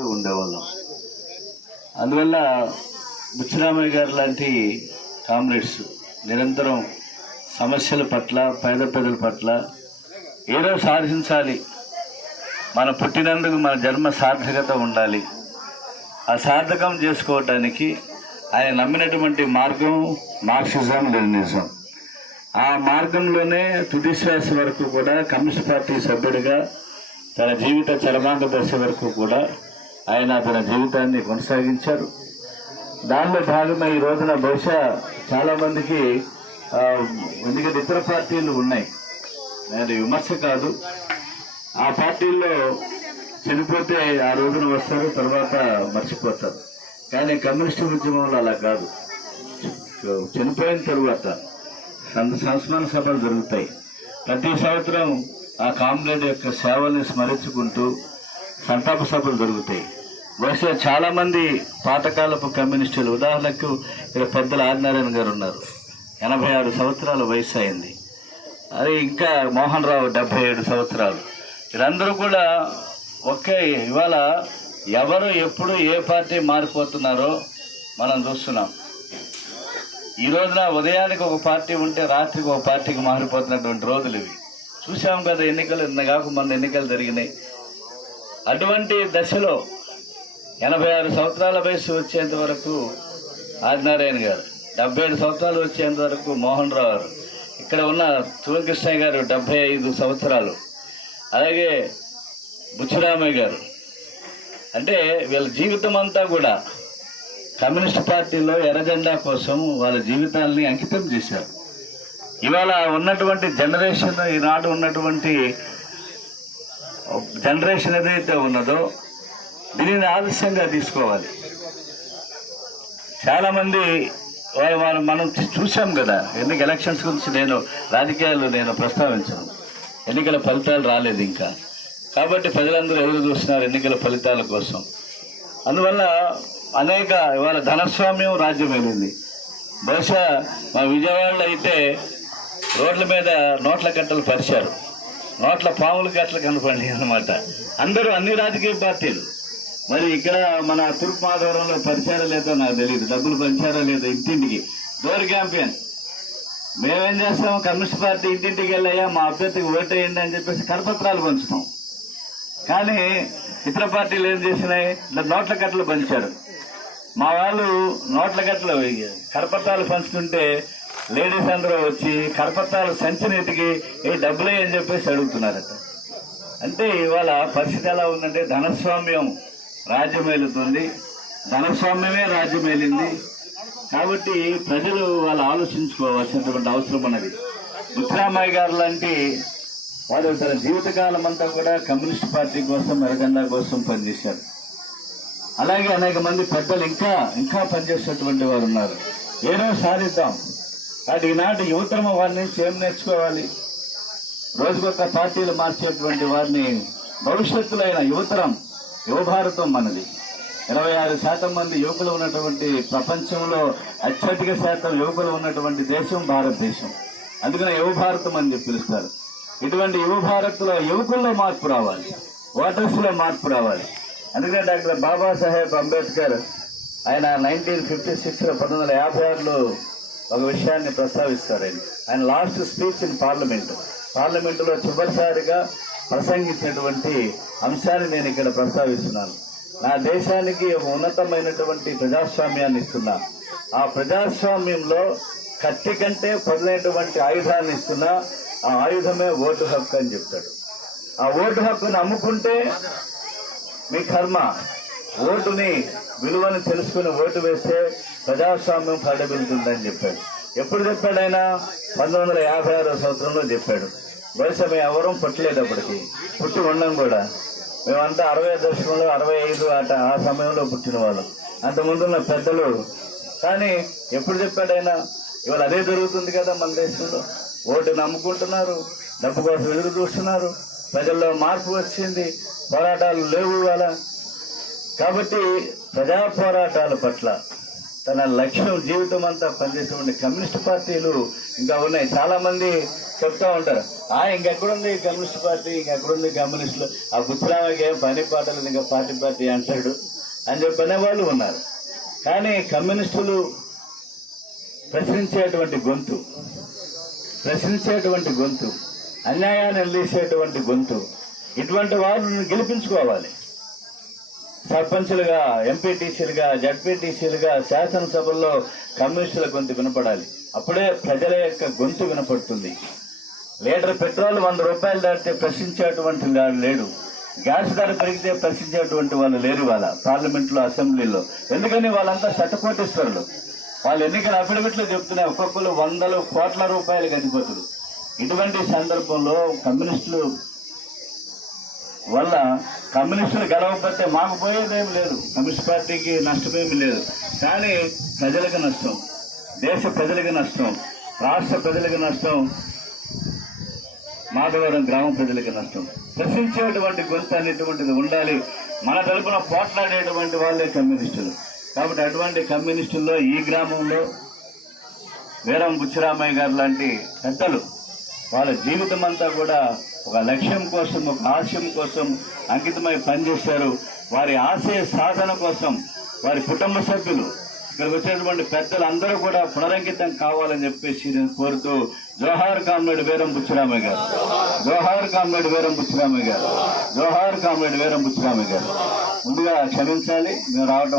చేస్తూ ఉండేవాళ్ళం. అందువల్ల బుచ్చిరామయ్య గారు లాంటి కామ్రేడ్స్ నిరంతరం సమస్యల పట్ల, పేద ప్రజల పట్ల ఏదో సాధించాలి, మన పుట్టినందుకు మన జన్మ సార్థకత ఉండాలి, ఆ సార్థకం చేసుకోవటానికి ఆయన నమ్మినటువంటి మార్గం మార్క్సిజం లెనినిజం. ఆ మార్గంలోనే తుది శ్వాస వరకు కూడా కమ్యూనిస్ట్ పార్టీ సభ్యుడిగా తన జీవిత చరమాంక దశ వరకు కూడా ఆయన తన జీవితాన్ని కొనసాగించారు. దానిలో భాగంగా ఈ రోజున బహుశా చాలామందికి ఎందుకంటే ఇతర పార్టీలు ఉన్నాయి, అది విమర్శ కాదు, ఆ పార్టీల్లో చనిపోతే ఆ రోజున వస్తారు, తర్వాత మర్చిపోతారు. కానీ కమ్యూనిస్టు ఉద్యమంలో అలా కాదు. చనిపోయిన తరువాత సంస్మరణ సభలు జరుగుతాయి. ప్రతి సంవత్సరం ఆ కామ్రేడ్ యొక్క సేవల్ని స్మరించుకుంటూ సంతాప సభలు జరుగుతాయి. బహుశా చాలామంది పాతకాలపు కమ్యూనిస్టులు, ఉదాహరణకు ఇక్కడ పెద్దల ఆదినారాయణ గారు ఉన్నారు, 86 సంవత్సరాల వయసు అయింది. అది ఇంకా మోహన్ రావు 77 సంవత్సరాలు. వీరందరూ కూడా ఒకే. ఇవాళ ఎవరు ఎప్పుడు ఏ పార్టీ మారిపోతున్నారో మనం చూస్తున్నాం. ఈ రోజున ఉదయానికి ఒక పార్టీ ఉంటే రాత్రికి ఒక పార్టీకి మారిపోతున్నటువంటి రోజులు ఇవి చూసాం కదా. ఎన్నికలు మొన్న ఎన్నికలు జరిగినాయి. అటువంటి దశలో 86 సంవత్సరాల వయసు వచ్చేంత వరకు ఆదినారాయణ గారు, 77 సంవత్సరాలు వచ్చేంత వరకు మోహన్ రావు గారు, ఇక్కడ ఉన్న శివకృష్ణయ్య గారు 75 సంవత్సరాలు, అలాగే బుచ్చిరామయ్య గారు. అంటే వీళ్ళ జీవితం అంతా కూడా కమ్యూనిస్ట్ పార్టీలో ఎర్రజెండా కోసం వాళ్ళ జీవితాన్ని అంకితం చేశారు. ఇవాళ ఉన్నటువంటి జనరేషన్, ఈనాడు ఉన్నటువంటి జనరేషన్ ఏదైతే ఉన్నదో దీనిని ఆలస్యంగా తీసుకోవాలి. చాలామంది మనం చూసాం కదా, ఎలక్షన్స్ గురించి నేను రాజకీయాలు ప్రస్తావించాను. ఎన్నికల ఫలితాలు రాలేదు ఇంకా, కాబట్టి ప్రజలందరూ ఎదురు చూస్తున్నారు ఎన్నికల ఫలితాల కోసం. అందువల్ల ఇవాళ ధనస్వామ్యం రాజ్యం వెళ్ళింది. బహుశా మా విజయవాడలో అయితే రోడ్ల మీద నోట్ల కట్టలు పరిచారు, నోట్ల పాముల కట్టలు కనపడి అన్నమాట. అందరూ అన్ని రాజకీయ పార్టీలు. మరి ఇక్కడ మన తూర్పు మాధవరంలో పరిచారా లేదో నాకు తెలియదు, డబ్బులు పంచారా లేదో. ఇంటింటికి డోర్ క్యాంపెయిన్. మేమేం చేస్తాం, కమ్యూనిస్ట్ పార్టీ ఇంటింటికి వెళ్ళాయా మా అభ్యర్థికి ఓటేయండి అని చెప్పేసి కరపత్రాలు పంచుతాం. కానీ ఇతర పార్టీలు ఏం చేసినాయి, నోట్ల కట్టలు పంచారు. మా వాళ్ళు నోట్ల కట్టలు కరపత్రాలు పంచుతుంటే లేడీస్ అందరూ వచ్చి కరపత్రాలు సంచినీటికి డబ్బులే అని చెప్పేసి అడుగుతున్నారట. అంటే ఇవాళ పరిస్థితి ఎలా ఉందంటే ధనస్వామ్యం రాజ్యమేలుతుంది, ధనస్వామ్యమే రాజ్యమేలింది. కాబట్టి ప్రజలు వాళ్ళు ఆలోచించుకోవాల్సినటువంటి అవసరం ఉన్నది. బుచ్చిరామయ్య గారు లాంటి వారు తన జీవితకాలం అంతా కూడా కమ్యూనిస్ట్ పార్టీ కోసం, ఎర్రజెండా కోసం పనిచేశారు. అలాగే అనేక మంది పెద్దలు ఇంకా పనిచేసేటువంటి వారు ఉన్నారు. ఏదో సాధిద్దాం. అది ఈనాటి యువతరం వారి నుంచి ఏం నేర్చుకోవాలి? రోజుకొక పార్టీలు మార్చేటువంటి వారిని భవిష్యత్తులో అయిన యువతరం, యువభారతం మనది. 26% మంది యువకులు ఉన్నటువంటి ప్రపంచంలో అత్యధిక శాతం యువకులు ఉన్నటువంటి దేశం భారతదేశం. అందుకనే యువ భారతం అని చెప్పి పిలుస్తారు. ఇటువంటి యువ భారత్లో యువకుల్లో మార్పు రావాలి, ఓటర్స్లో మార్పు రావాలి. అందుకనే డాక్టర్ బాబాసాహెబ్ అంబేద్కర్ ఆయన 1956లో 1956లో ఒక విషయాన్ని ప్రస్తావిస్తారు. ఆయన లాస్ట్ స్పీచ్ ఇన్ పార్లమెంటులో చివరిసారిగా ప్రసంగించినటువంటి అంశాన్ని నేను ఇక్కడ ప్రస్తావిస్తున్నాను. నా దేశానికి ఒక ఉన్నతమైనటువంటి ప్రజాస్వామ్యాన్ని ఇస్తున్నా, ఆ ప్రజాస్వామ్యంలో కత్తి కంటే పొదలైనటువంటి ఆయుధాన్ని ఇస్తున్నా, ఆ ఆయుధమే ఓటు హక్కు అని చెప్తాడు. ఆ ఓటు హక్కును అమ్ముకుంటే మీ కర్మ. ఓటుని విలువని తెలుసుకుని ఓటు వేస్తే ప్రజాస్వామ్యం పడబెలుతుందని చెప్పాడు. ఎప్పుడు చెప్పాడు ఆయన? 1956 సంవత్సరంలో చెప్పాడు. బహుశా మేము ఎవరూ పుట్టలేటప్పటికి, పుట్టి ఉండం కూడా. మేమంతా 60 దశకంలో 65 ఆ సమయంలో పుట్టిన వాళ్ళు, అంతకుముందున్న పెద్దలు. కానీ ఎప్పుడు చెప్పాడు ఆయన? ఇవాళ అదే జరుగుతుంది కదా మన దేశంలో. ఓటు నమ్ముకుంటున్నారు, డబ్బు కోసం ఎదురు చూస్తున్నారు. ప్రజల్లో మార్పు వచ్చింది, పోరాటాలు లేవు ఇవాళ. కాబట్టి ప్రజా పోరాటాల పట్ల తన లక్ష్యం జీవితం అంతా పనిచేసేటువంటి కమ్యూనిస్ట్ పార్టీలు ఇంకా ఉన్నాయి. చాలా మంది చెప్తా ఉంటారు, ఇంకెక్కడుంది కమ్యూనిస్ట్ పార్టీ, ఇంకెక్కడుంది కమ్యూనిస్టులు, ఆ బుచ్చిరామకి ఏం పని పాటలు ఇంకా పార్టీ అంటాడు అని చెప్పనే వాళ్ళు ఉన్నారు. కానీ కమ్యూనిస్టులు ప్రశ్నించేటువంటి గొంతు, అన్యాయాన్ని నిలదీసేటువంటి గొంతు, ఇటువంటి వారిని గెలిపించుకోవాలి. సర్పంచులుగా, ఎంపీటీసీలుగా, జడ్పీటీసీలుగా శాసనసభల్లో కమ్యూనిస్టుల గొంతు వినపడాలి. అప్పుడే ప్రజల యొక్క గొంతు వినపడుతుంది. లీటర్ పెట్రోల్ 100 రూపాయలు దాటితే ప్రశ్నించేటువంటి లేడు, గ్యాస్ ధర పెరిగితే ప్రశ్నించేటువంటి వాళ్ళు లేరు వాళ్ళ పార్లమెంట్లో, అసెంబ్లీలో. ఎందుకని వాళ్ళంతా శతకోటీశ్వరులు. వాళ్ళు ఎన్నికల అఫిడవిట్లో చెప్తున్నారు ఒక్కొక్కరు 100 కోట్ల రూపాయలకు అధిపతులు. ఇటువంటి సందర్భంలో కమ్యూనిస్టులు గెలవకపోతే మాకు పోయేదేమి లేదు, కమ్యూనిస్ట్ పార్టీకి నష్టమేమి లేదు. కానీ ప్రజలకు నష్టం, దేశ ప్రజలకు నష్టం, రాష్ట్ర ప్రజలకు నష్టం, మాధవరం గ్రామ ప్రజలకు నష్టం. ప్రశ్నించేటువంటి గొంతు అనేటువంటిది ఉండాలి. మన తరపున పోట్లాడేటువంటి వాళ్ళే కమ్యూనిస్టులు. కాబట్టి అటువంటి కమ్యూనిస్టుల్లో ఈ గ్రామంలో వీరం బుచ్చిరామయ్య గారు లాంటి పెద్దలు వాళ్ళ జీవితం అంతా కూడా ఒక లక్ష్యం కోసం, ఒక ఆశయం కోసం అంకితమై పనిచేశారు. వారి ఆశయ సాధన కోసం వారి కుటుంబ సభ్యులు, ఇక్కడికి వచ్చేటువంటి పెద్దలు అందరూ కూడా పునరంకితం కావాలని చెప్పేసి నేను కోరుతూ, జోహార్ కామ్రేడ్ వీరం బుచ్చిరామయ్య గారు, జోహార్ కామ్రేడ్ వీరం బుచ్చిరామయ్య గారు, జోహార్ కామ్రేడ్ వీరం బుచ్చిరామయ్య గారు. ముందుగా క్షమించాలి, మేము రావడం